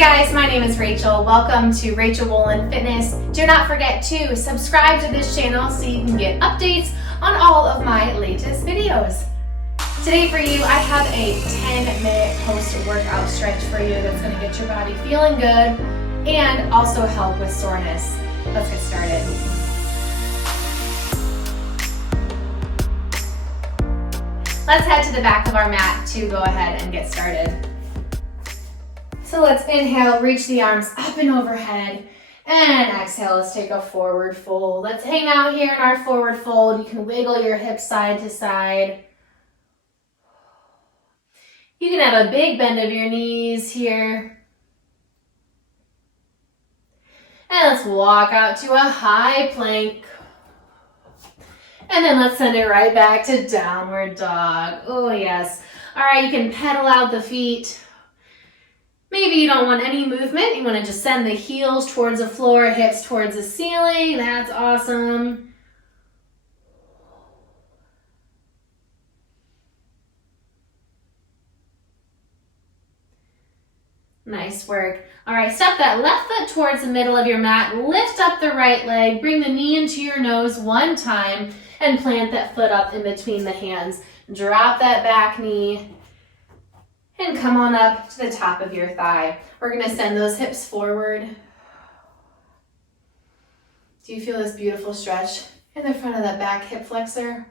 guys, my name is Rachel. Welcome to Rachel Wolin Fitness. Do not forget to subscribe to this channel so you can get updates on all of my latest videos. Today for you, I have a 10-minute post-workout stretch for you that's going to get your body feeling good and also help with soreness. Let's get started. Let's head to the back of our mat to go ahead and get started. So let's inhale, reach the arms up and overhead, and exhale, let's take a forward fold. Let's hang out here in our forward fold. You can wiggle your hips side to side. You can have a big bend of your knees here. And let's walk out to a high plank. And then let's send it right back to downward dog. Oh yes. All right, you can pedal out the feet. Maybe you don't want any movement. You want to just send the heels towards the floor, hips towards the ceiling. That's awesome. Nice work. All right, step that left foot towards the middle of your mat. Lift up the right leg. Bring the knee into your nose one time and plant that foot up in between the hands. Drop that back knee. And come on up to the top of your thigh. We're gonna send those hips forward. Do you feel this beautiful stretch in the front of that back hip flexor?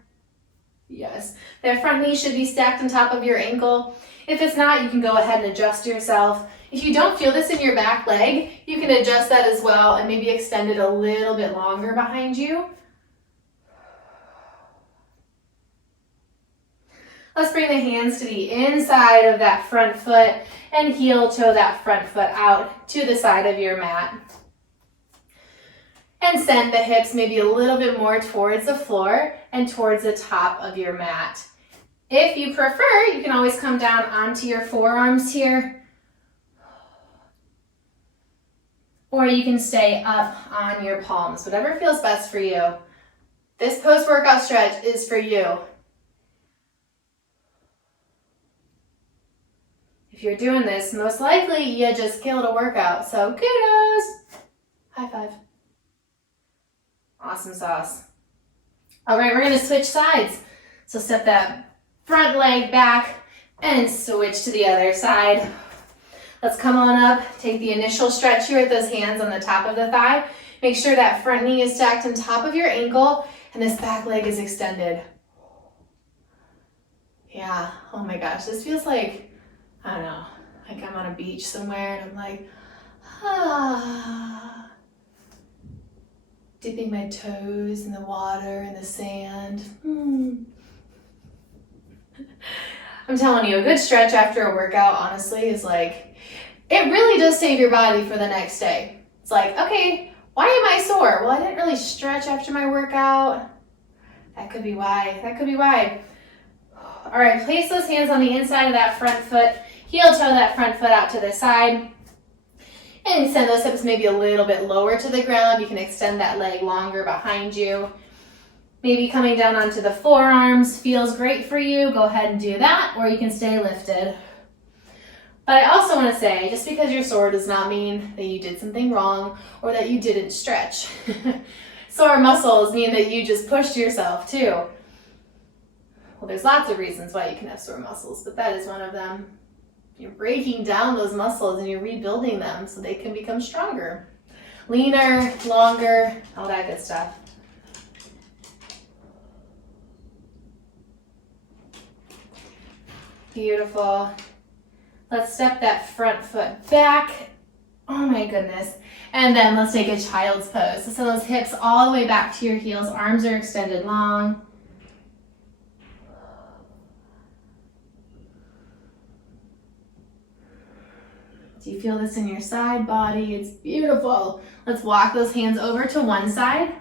Yes. That front knee should be stacked on top of your ankle. If it's not, you can go ahead and adjust yourself. If you don't feel this in your back leg, you can adjust that as well and maybe extend it a little bit longer behind you. Let's bring the hands to the inside of that front foot and heel toe that front foot out to the side of your mat. And send the hips maybe a little bit more towards the floor and towards the top of your mat. If you prefer, you can always come down onto your forearms here. Or you can stay up on your palms, whatever feels best for you. This post-workout stretch is for you. If you're doing this, most likely you just killed a workout, so kudos. High five. Awesome sauce. All right, we're gonna switch sides. So step that front leg back and switch to the other side. Let's come on up, take the initial stretch here with those hands on the top of the thigh. Make sure that front knee is stacked on top of your ankle and this back leg is extended. Yeah, oh my gosh, this feels like, I don't know, like I'm on a beach somewhere and I'm like, dipping my toes in the water and the sand. I'm telling you, a good stretch after a workout, honestly, is like, it really does save your body for the next day. It's like, okay, why am I sore? Well, I didn't really stretch after my workout. That could be why. That could be why. All right, place those hands on the inside of that front foot. Heel toe that front foot out to the side. And send those hips maybe a little bit lower to the ground. You can extend that leg longer behind you. Maybe coming down onto the forearms feels great for you. Go ahead and do that, or you can stay lifted. But I also want to say, just because you're sore does not mean that you did something wrong or that you didn't stretch. Sore muscles mean that you just pushed yourself too. Well, there's lots of reasons why you can have sore muscles, but that is one of them. You're breaking down those muscles and you're rebuilding them so they can become stronger, leaner, longer, all that good stuff. Beautiful. Let's step that front foot back. Oh my goodness. And then let's take a child's pose. So those hips all the way back to your heels, arms are extended long. Do you feel this in your side body? It's beautiful. Let's walk those hands over to one side.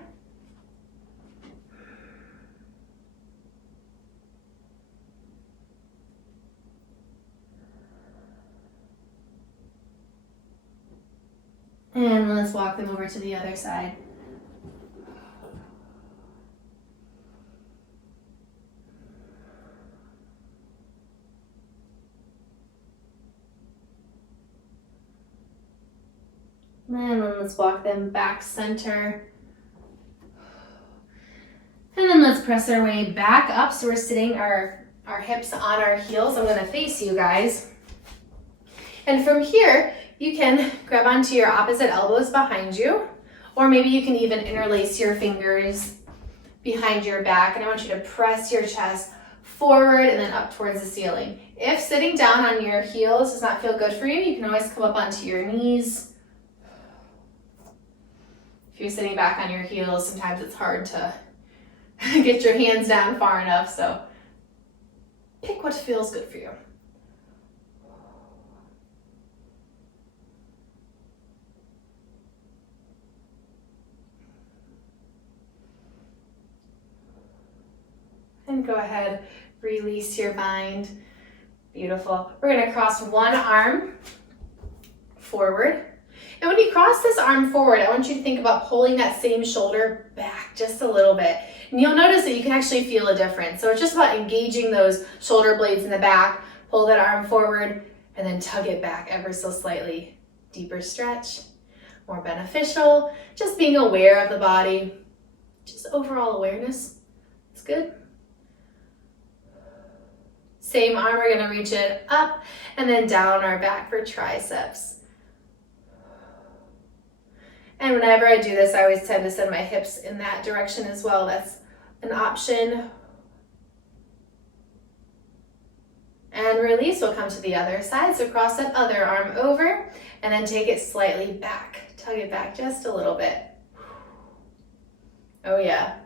And let's walk them over to the other side. And then let's walk them back center. And then let's press our way back up. So we're sitting our hips on our heels. I'm gonna face you guys. And from here, you can grab onto your opposite elbows behind you, or maybe you can even interlace your fingers behind your back. And I want you to press your chest forward and then up towards the ceiling. If sitting down on your heels does not feel good for you, you can always come up onto your knees. If you're sitting back on your heels, sometimes it's hard to get your hands down far enough, so pick what feels good for you. And go ahead, release your mind. Beautiful. We're gonna cross one arm forward. And when you cross this arm forward, I want you to think about pulling that same shoulder back just a little bit. And you'll notice that you can actually feel a difference. So it's just about engaging those shoulder blades in the back, pull that arm forward, and then tug it back ever so slightly. Deeper stretch, more beneficial, just being aware of the body, just overall awareness. It's good. Same arm, we're gonna reach it up and then down our back for triceps. And whenever I do this, I always tend to send my hips in that direction as well. That's an option. And release, we'll come to the other side. So cross that other arm over and then take it slightly back. Tug it back just a little bit. Oh yeah.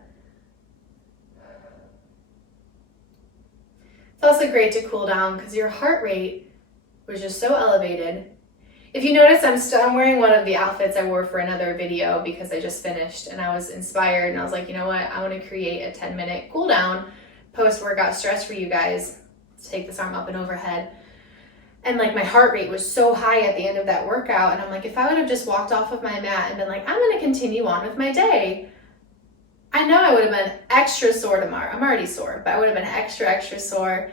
It's also great to cool down because your heart rate was just so elevated. If you notice, I'm wearing one of the outfits I wore for another video because I just finished and I was inspired and I was like, you know what? I want to create a 10-minute cool down post-workout stretch for you guys. Let's take this arm up and overhead. And like my heart rate was so high at the end of that workout. And I'm like, if I would have just walked off of my mat and been like, I'm going to continue on with my day, I know I would have been extra sore tomorrow. I'm already sore, but I would have been extra sore.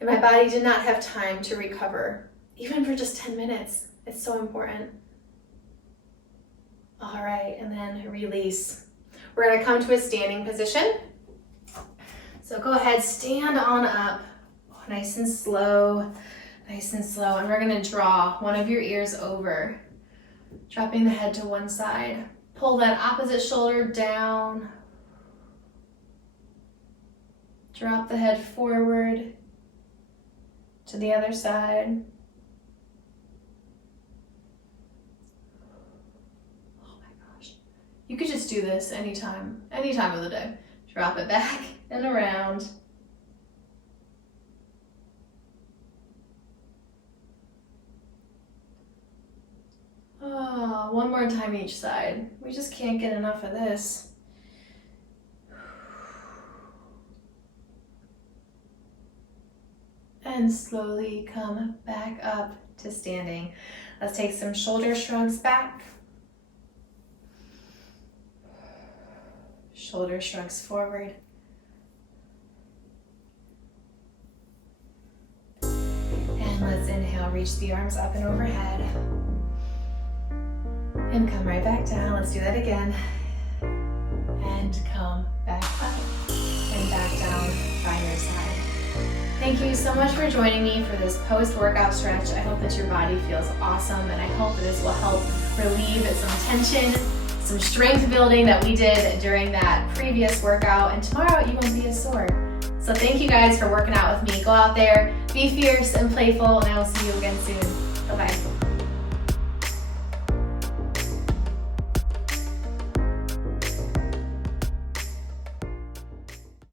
And my body did not have time to recover. Even for just 10 minutes, it's so important. All right, and then release. We're gonna come to a standing position. So go ahead, stand on up, nice and slow, and we're gonna draw one of your ears over, dropping the head to one side. Pull that opposite shoulder down. Drop the head forward to the other side. You could just do this any time of the day. Drop it back and around. Oh, one more time each side. We just can't get enough of this. And slowly come back up to standing. Let's take some shoulder shrugs back. Shoulder shrugs forward. And let's inhale, reach the arms up and overhead. And come right back down. Let's do that again. And come back up and back down by your side. Thank you so much for joining me for this post-workout stretch. I hope that your body feels awesome, and I hope that this will help relieve some tension, some strength building that we did during that previous workout, and tomorrow you won't be as sore. So thank you guys for working out with me. Go out there, be fierce and playful, and I will see you again soon. Bye-bye.